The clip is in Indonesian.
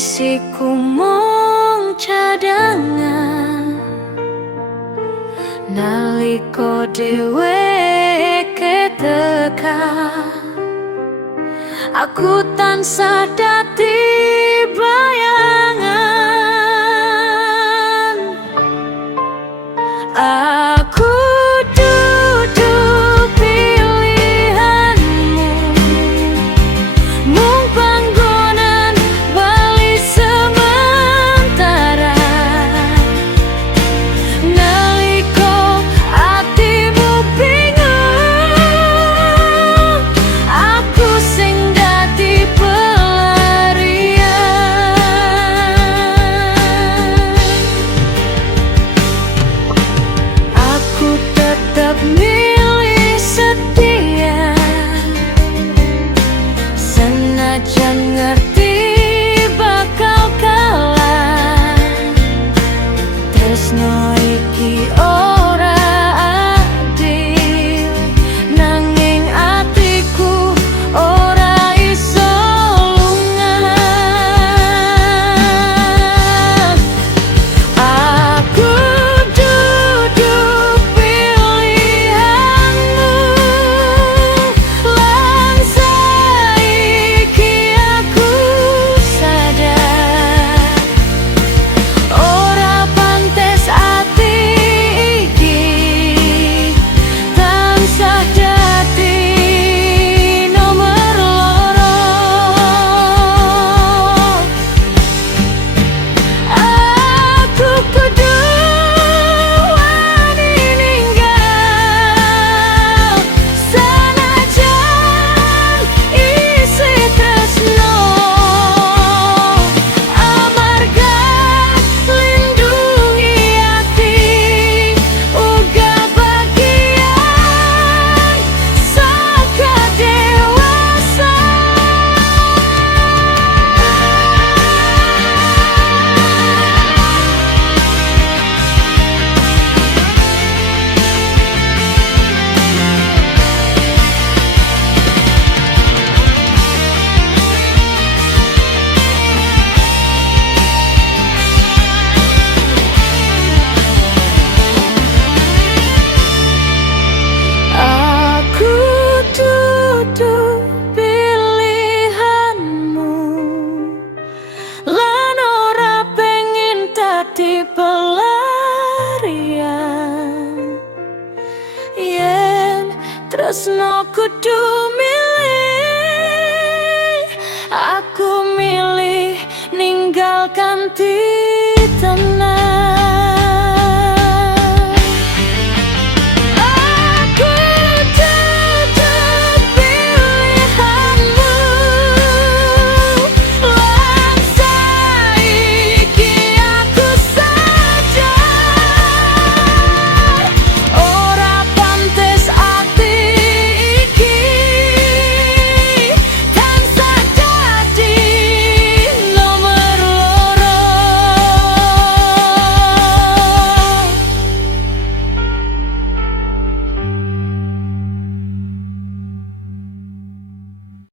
sisiku mung cadangan nalika dhewe keteka aku tansah dadi bayangan. Aku duduk pilihanmu, mung panggonan bali sementara nalika atimu bingung, aku sing dadi pelarian. Aku tetap milih setia, senajan ngerti bakal kalah. Tresno iki ora adil, nanging atiku ora iso lunga. Aku duduk pilihanmu, lan saiki aku sadar ora pantes ati iki tansah dadi nomor loro. Aku kudu wani ninggal, senajan isi tresno, amarga lindungi ati uga bagian saka dewasa. Aku duduk pilihanmu, lan ora pengin dadi pelarian. Yen tresno kudu milih, aku milih ninggalkan